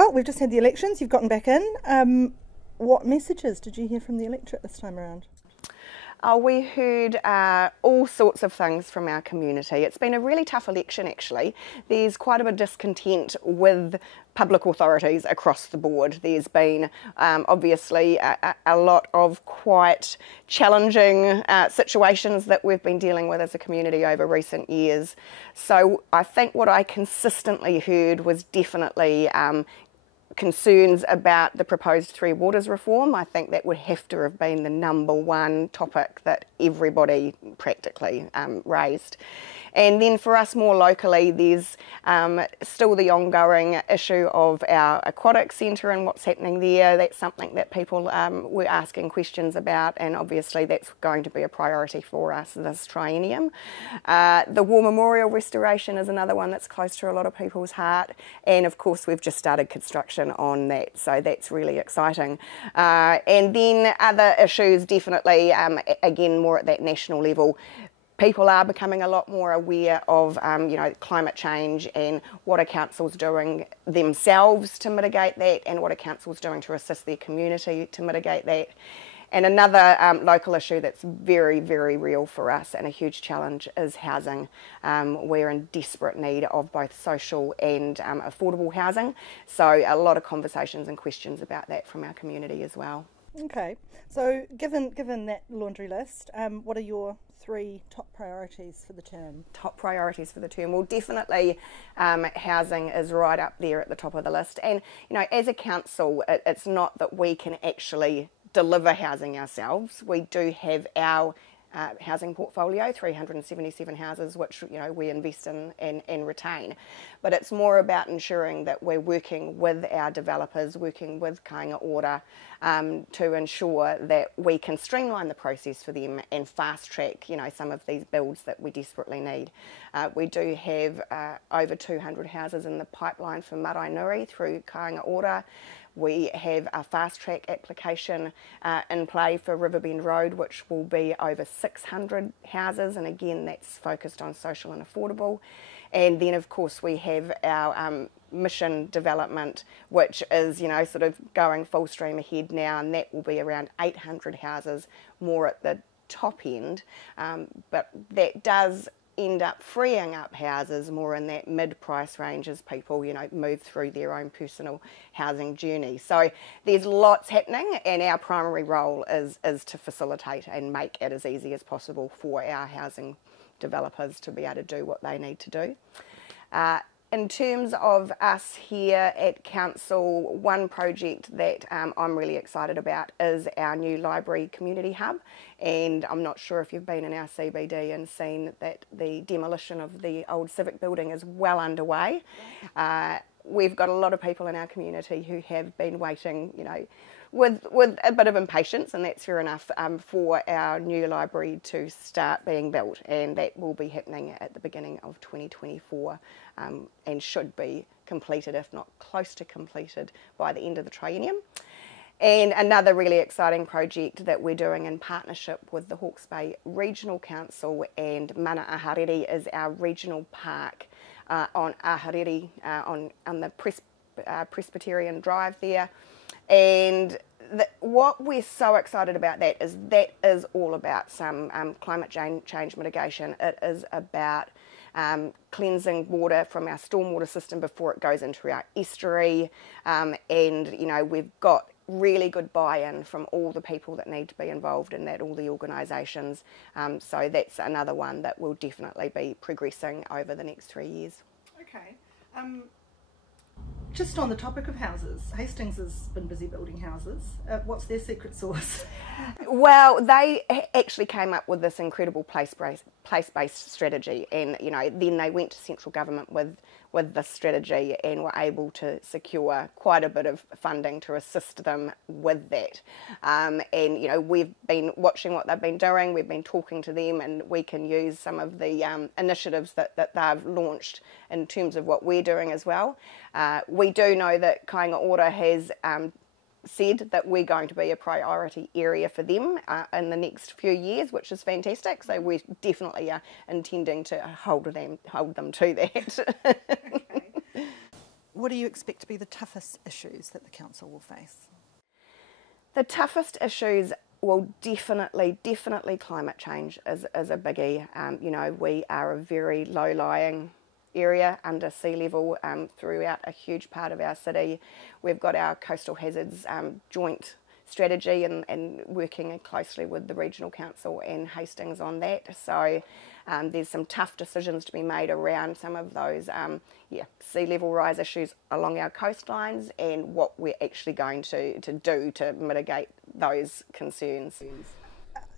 Well, we've just had the elections, you've gotten back in. What messages did you hear from the electorate this time around? We heard all sorts of things from our community. It's been a really tough election actually. There's quite a bit of discontent with public authorities across the board. There's been obviously a lot of quite challenging situations that we've been dealing with as a community over recent years. So I think what I consistently heard was definitely concerns about the proposed Three Waters reform. I think that would have to have been the number one topic that everybody practically raised. And then for us more locally, there's still the ongoing issue of our aquatic centre and what's happening there. That's something that people were asking questions about, and obviously that's going to be a priority for us this triennium. The War Memorial restoration is another one that's close to a lot of people's heart, and of course we've just started construction on that, so that's really exciting. And then other issues, definitely, again more at that national level. People are becoming a lot more aware of climate change and what are councils doing themselves to mitigate that, and what are councils doing to assist their community to mitigate that. And another local issue that's very, very real for us and a huge challenge is housing. We're in desperate need of both social and affordable housing, so a lot of conversations and questions about that from our community as well. Okay, so given that laundry list, what are your 3 top priorities for the term? Top priorities for the term? Well, definitely housing is right up there at the top of the list. And, you know, as a council, it's not that we can actually deliver housing ourselves. We do have our housing portfolio, 377 houses, which we invest in and retain. But it's more about ensuring that we're working with our developers, working with Kāinga Ora, to ensure that we can streamline the process for them and fast track, some of these builds that we desperately need. We do have over 200 houses in the pipeline for Marae Nui through Kāinga Ora. We have a fast track application in play for Riverbend Road, which will be over 600 houses, and again that's focused on social and affordable. And then of course we have our mission development, which is sort of going full stream ahead now, and that will be around 800 houses more at the top end, but that does end up freeing up houses more in that mid-price range as people, move through their own personal housing journey. So there's lots happening, and our primary role is to facilitate and make it as easy as possible for our housing developers to be able to do what they need to do. In terms of us here at Council, one project that I'm really excited about is our new library community hub, and I'm not sure if you've been in our CBD and seen that the demolition of the old civic building is well underway. We've got a lot of people in our community who have been waiting, with a bit of impatience, and that's fair enough, for our new library to start being built, and that will be happening at the beginning of 2024 and should be completed, if not close to completed, by the end of the triennium. And another really exciting project that we're doing in partnership with the Hawke's Bay Regional Council and Mana Ahariri is our regional park on Ahariri, on the Presbyterian Drive there. And what we're so excited about that is all about some climate change mitigation. It is about cleansing water from our stormwater system before it goes into our estuary, and we've got really good buy-in from all the people that need to be involved in that, all the organisations, so that's another one that will definitely be progressing over the next 3 years. Okay. Just on the topic of houses, Hastings has been busy building houses. What's their secret sauce? Well, they actually came up with this incredible place-based strategy, and then they went to central government with this strategy and were able to secure quite a bit of funding to assist them with that. And we've been watching what they've been doing, we've been talking to them, and we can use some of the initiatives that they've launched in terms of what we're doing as well. We do know that Kāinga Ora has said that we're going to be a priority area for them in the next few years, which is fantastic. So we definitely are intending to hold them to that. Okay. what do you expect to be the toughest issues that the council will face? The toughest issues will definitely climate change is a biggie. You know, we are a very low-lying area under sea level throughout a huge part of our city. We've got our coastal hazards joint strategy and working closely with the regional council and Hastings on that. So there's some tough decisions to be made around some of those sea level rise issues along our coastlines and what we're actually going to do to mitigate those concerns.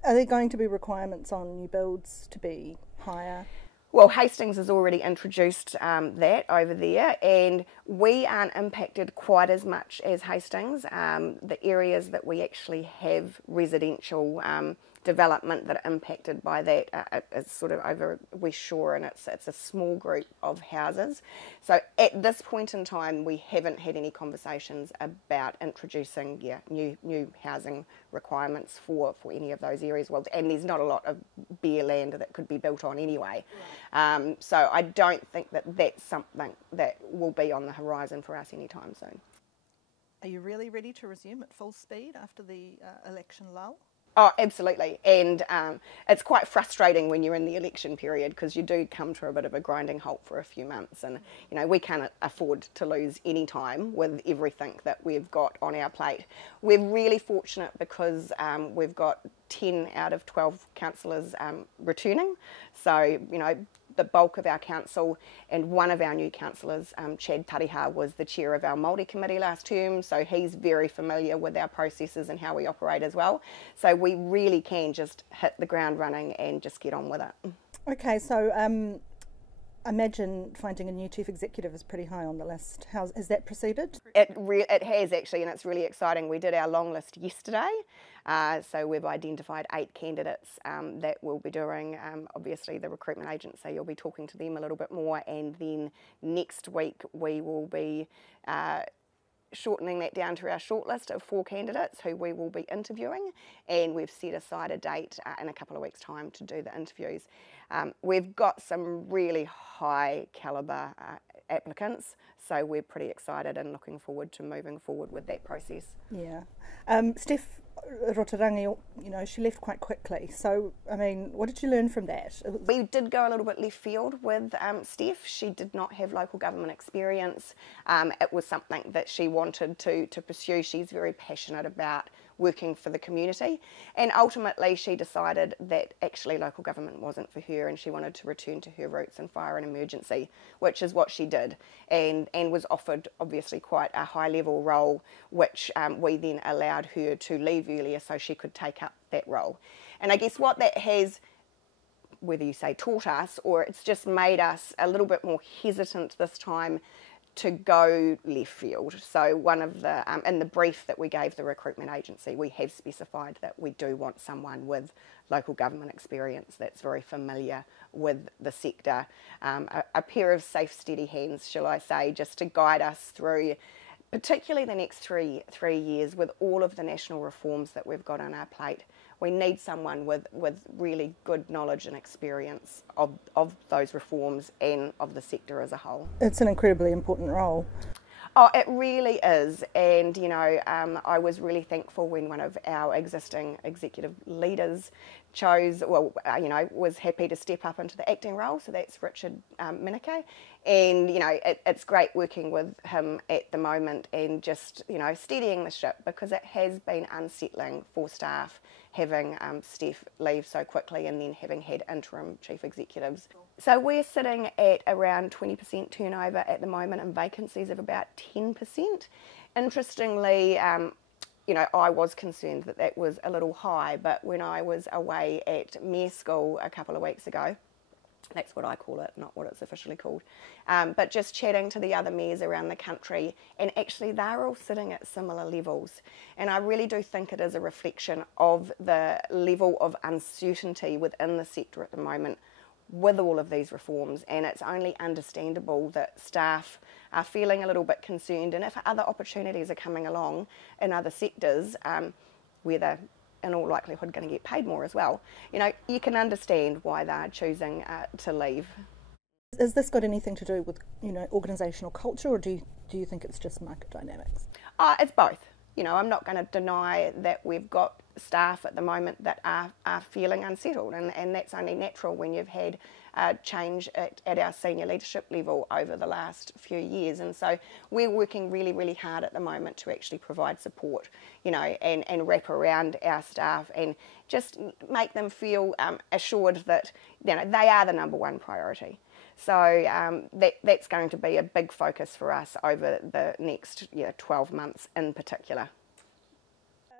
Are there going to be requirements on new builds to be higher? Well, Hastings has already introduced that over there, and we aren't impacted quite as much as Hastings. The areas that we actually have residential development that are impacted by that is sort of over West Shore, and it's a small group of houses. So at this point in time, we haven't had any conversations about introducing new housing requirements for any of those areas. Well, and there's not a lot of bare land that could be built on anyway. Right. So I don't think that that's something that will be on the horizon for us anytime soon. Are you really ready to resume at full speed after the election lull? Oh, absolutely. And it's quite frustrating when you're in the election period because you do come to a bit of a grinding halt for a few months. And, you know, we can't afford to lose any time with everything that we've got on our plate. We're really fortunate because we've got 10 out of 12 councillors returning. So, you know, the bulk of our council, and one of our new councillors, Chad Tariha, was the chair of our Māori committee last term, so he's very familiar with our processes and how we operate as well. So we really can just hit the ground running and just get on with it. Okay, so I imagine finding a new chief executive is pretty high on the list. Has that proceeded? It has actually, and it's really exciting. We did our long list yesterday, so we've identified 8 candidates that we'll be doing. Obviously, the recruitment agency, you'll be talking to them a little bit more, and then next week we will be shortening that down to our shortlist of 4 candidates who we will be interviewing, and we've set aside a date in a couple of weeks' time to do the interviews. We've got some really high calibre applicants, so we're pretty excited and looking forward to moving forward with that process. Yeah. Steph Rotarangi, you know, she left quite quickly, so I mean, what did you learn from that? We did go a little bit left field with Steph. She did not have local government experience. It was something that she wanted to pursue. She's very passionate about working for the community, and ultimately she decided that actually local government wasn't for her, and she wanted to return to her roots in fire and emergency, which is what she did, and was offered obviously quite a high level role, which we then allowed her to leave earlier so she could take up that role. And I guess what that has, whether you say taught us, or it's just made us a little bit more hesitant this time to go left field. So one of the, in the brief that we gave the recruitment agency, we have specified that we do want someone with local government experience that's very familiar with the sector, a pair of safe, steady hands, shall I say, just to guide us through particularly the next three years with all of the national reforms that we've got on our plate. We need someone with really good knowledge and experience of those reforms and of the sector as a whole. It's an incredibly important role. Oh, it really is, and you know, I was really thankful when one of our existing executive leaders chose, well, you know, was happy to step up into the acting role, so that's Richard Minike, and you know, it's great working with him at the moment and just, you know, steadying the ship, because it has been unsettling for staff having Steph leave so quickly and then having had interim chief executives. So we're sitting at around 20% turnover at the moment and vacancies of about 10%. Interestingly, you know, I was concerned that that was a little high, but when I was away at Mayor School a couple of weeks ago, that's what I call it, not what it's officially called, but just chatting to the other mayors around the country, and actually they're all sitting at similar levels. And I really do think it is a reflection of the level of uncertainty within the sector at the moment with all of these reforms, and it's only understandable that staff are feeling a little bit concerned, and if other opportunities are coming along in other sectors where they're in all likelihood going to get paid more as well, you know, you can understand why they're choosing to leave. Has this got anything to do with, you know, organisational culture, or do do you think it's just market dynamics? It's both. You know, I'm not going to deny that we've got staff at the moment that are feeling unsettled, and that's only natural when you've had change at our senior leadership level over the last few years. And so we're working really, really hard at the moment to actually provide support, you know, and wrap around our staff and just make them feel assured that, you know, they are the number one priority. So that's going to be a big focus for us over the next 12 months in particular.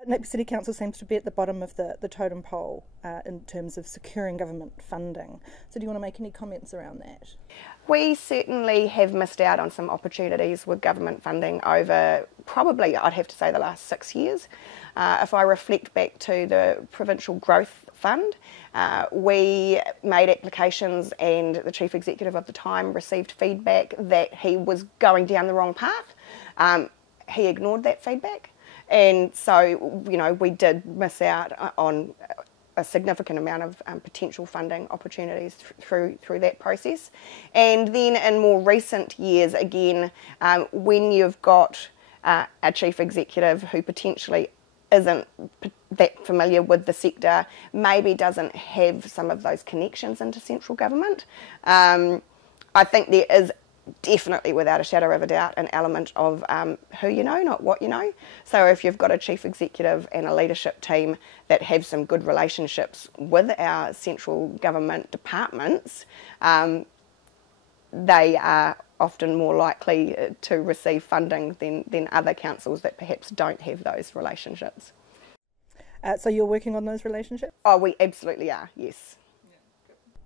Napier City Council seems to be at the bottom of the totem pole in terms of securing government funding. So do you want to make any comments around that? We certainly have missed out on some opportunities with government funding over probably, I'd have to say, the last 6 years. If I reflect back to the Provincial Growth Fund, we made applications and the Chief Executive of the time received feedback that he was going down the wrong path. He ignored that feedback. And so, you know, we did miss out on a significant amount of potential funding opportunities through that process. And then in more recent years, again, when you've got a chief executive who potentially isn't that familiar with the sector, maybe doesn't have some of those connections into central government, I think there is definitely, without a shadow of a doubt, an element of who you know, not what you know. So if you've got a chief executive and a leadership team that have some good relationships with our central government departments, they are often more likely to receive funding than other councils that perhaps don't have those relationships. So you're working on those relationships? Oh, we absolutely are, yes.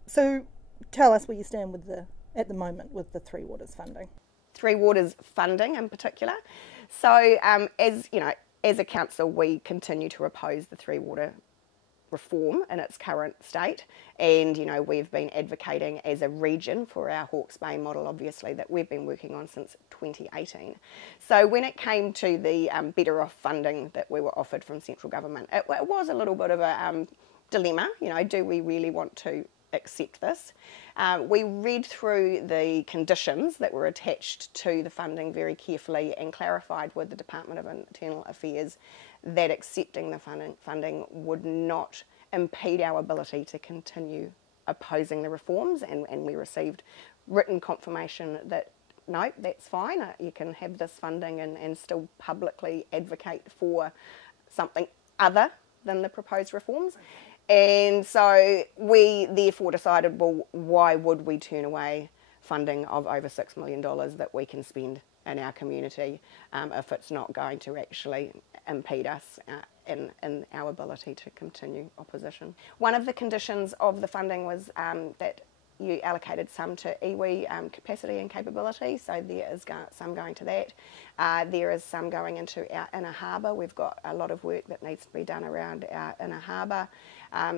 So tell us where you stand at the moment with the Three Waters funding. Three Waters funding in particular. So as you know, as a council, we continue to oppose the Three Water reform in its current state, and you know, we've been advocating as a region for our Hawke's Bay model, obviously, that we've been working on since 2018. So when it came to the better off funding that we were offered from central government, it was a little bit of a dilemma. You know, do we really want to accept this? We read through the conditions that were attached to the funding very carefully and clarified with the Department of Internal Affairs that accepting the funding would not impede our ability to continue opposing the reforms, and we received written confirmation that no, that's fine, you can have this funding and still publicly advocate for something other than the proposed reforms. And so we therefore decided, well, why would we turn away funding of over $6 million that we can spend in our community if it's not going to actually impede us in our ability to continue opposition. One of the conditions of the funding was that you allocated some to iwi capacity and capability, so there is some going to that. There is some going into our inner harbour. We've got a lot of work that needs to be done around our inner harbour,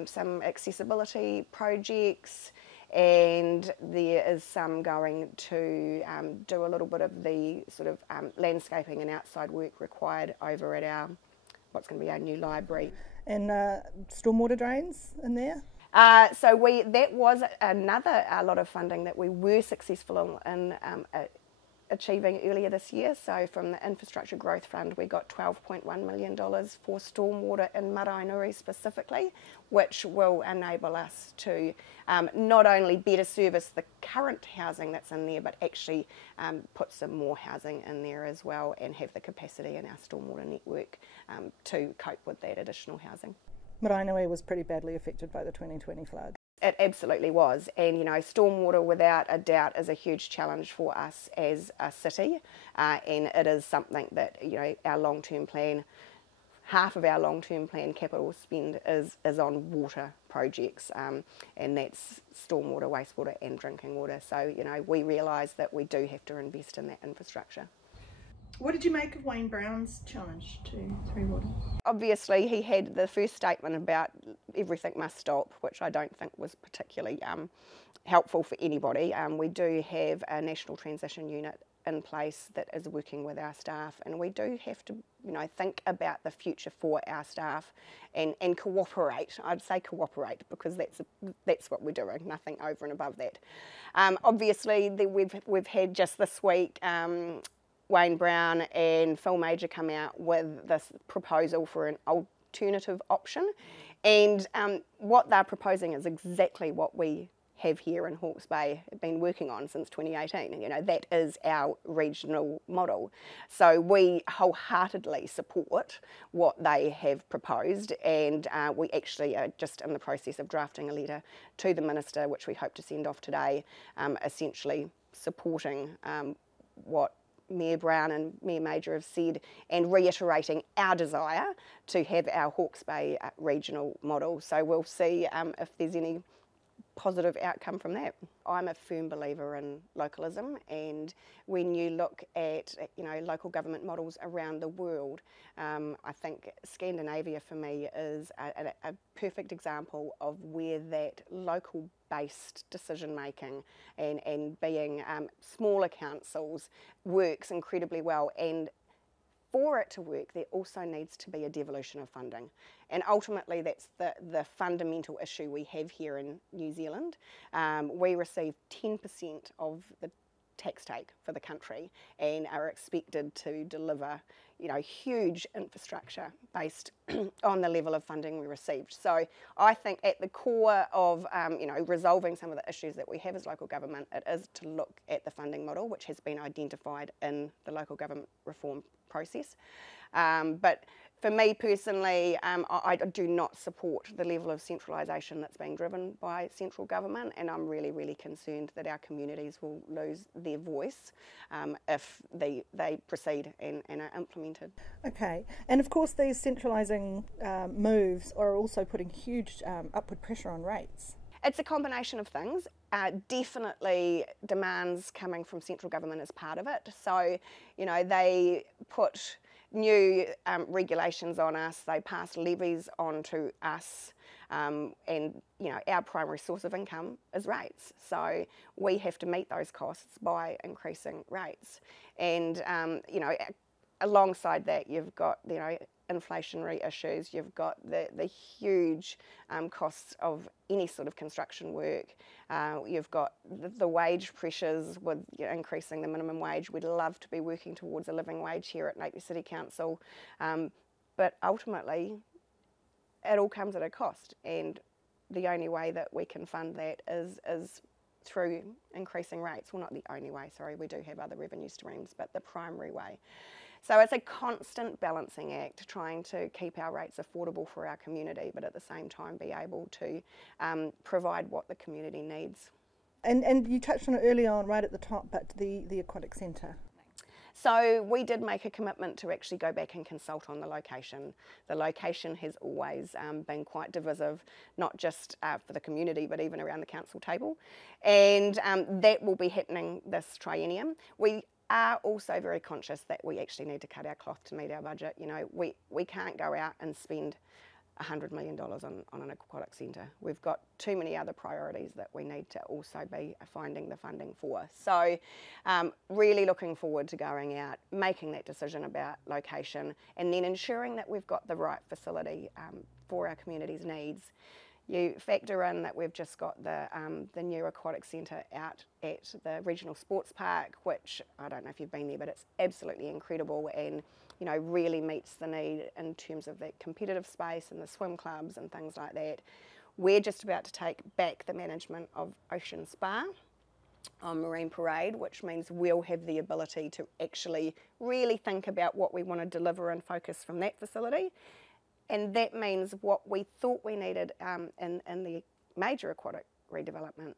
some accessibility projects, and there is some going to do a little bit of the sort of landscaping and outside work required over at our, what's going to be our new library. And stormwater drains in there? So that was another lot of funding that we were successful in achieving earlier this year. So from the Infrastructure Growth Fund, we got $12.1 million for stormwater in Maraenuri specifically, which will enable us to not only better service the current housing that's in there, but actually put some more housing in there as well and have the capacity in our stormwater network to cope with that additional housing. Maraenuri was pretty badly affected by the 2020 floods. It absolutely was, and you know, stormwater without a doubt is a huge challenge for us as a city, and it is something that, you know, our long-term plan, half of our long-term plan capital spend is on water projects, and that's stormwater, wastewater and drinking water. So, you know, we realise that we do have to invest in that infrastructure. What did you make of Wayne Brown's challenge to Three Waters? Obviously, he had the first statement about everything must stop, which I don't think was particularly helpful for anybody. We do have a national transition unit in place that is working with our staff, and we do have to, you know, think about the future for our staff and cooperate. I'd say cooperate, because that's what we're doing, nothing over and above that. Obviously, we've had just this week Wayne Brown and Phil Major come out with this proposal for an alternative option, and what they're proposing is exactly what we have here in Hawke's Bay been working on since 2018. You know, that is our regional model. So we wholeheartedly support what they have proposed, and we actually are just in the process of drafting a letter to the Minister, which we hope to send off today, essentially supporting what Mayor Brown and Mayor Major have said, and reiterating our desire to have our Hawke's Bay regional model. So we'll see if there's any positive outcome from that. I'm a firm believer in localism, and when you look at local government models around the world, I think Scandinavia for me is a perfect example of where that local based decision making and being smaller councils works incredibly well. And for it to work, there also needs to be a devolution of funding. And ultimately, that's the fundamental issue we have here in New Zealand. We receive 10% of the tax take for the country and are expected to deliver, huge infrastructure based on the level of funding we received. So I think at the core of, resolving some of the issues that we have as local government, it is to look at the funding model, which has been identified in the local government reform process. But for me personally, I do not support the level of centralisation that's being driven by central government, and I'm really, really concerned that our communities will lose their voice if they proceed and are implemented. Okay, and of course these centralising moves are also putting huge upward pressure on rates. It's a combination of things. Definitely demands coming from central government as part of it. So, they put new regulations on us, they pass levies on to us, and, our primary source of income is rates. So we have to meet those costs by increasing rates. And, alongside that, you've got, inflationary issues, you've got the huge costs of any sort of construction work, you've got the wage pressures with increasing the minimum wage. We'd love to be working towards a living wage here at Napier City Council, but ultimately it all comes at a cost, and the only way that we can fund that is through increasing rates. Well, not the only way, sorry, we do have other revenue streams, but the primary way. So it's a constant balancing act, trying to keep our rates affordable for our community, but at the same time be able to provide what the community needs. And you touched on it early on, right at the top, but the aquatic centre. So we did make a commitment to actually go back and consult on the location. The location has always been quite divisive, not just for the community, but even around the council table. And that will be happening this triennium. We are also very conscious that we actually need to cut our cloth to meet our budget. We can't go out and spend $100 million on an aquatic centre. We've got too many other priorities that we need to also be finding the funding for. So really looking forward to going out, making that decision about location, and then ensuring that we've got the right facility for our community's needs. You factor in that we've just got the new aquatic centre out at the Regional Sports Park, which I don't know if you've been there, but it's absolutely incredible, and really meets the need in terms of that competitive space and the swim clubs and things like that. We're just about to take back the management of Ocean Spa on Marine Parade, which means we'll have the ability to actually really think about what we want to deliver and focus from that facility. And that means what we thought we needed in the major aquatic redevelopment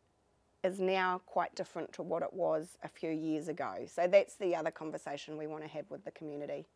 is now quite different to what it was a few years ago. So that's the other conversation we want to have with the community.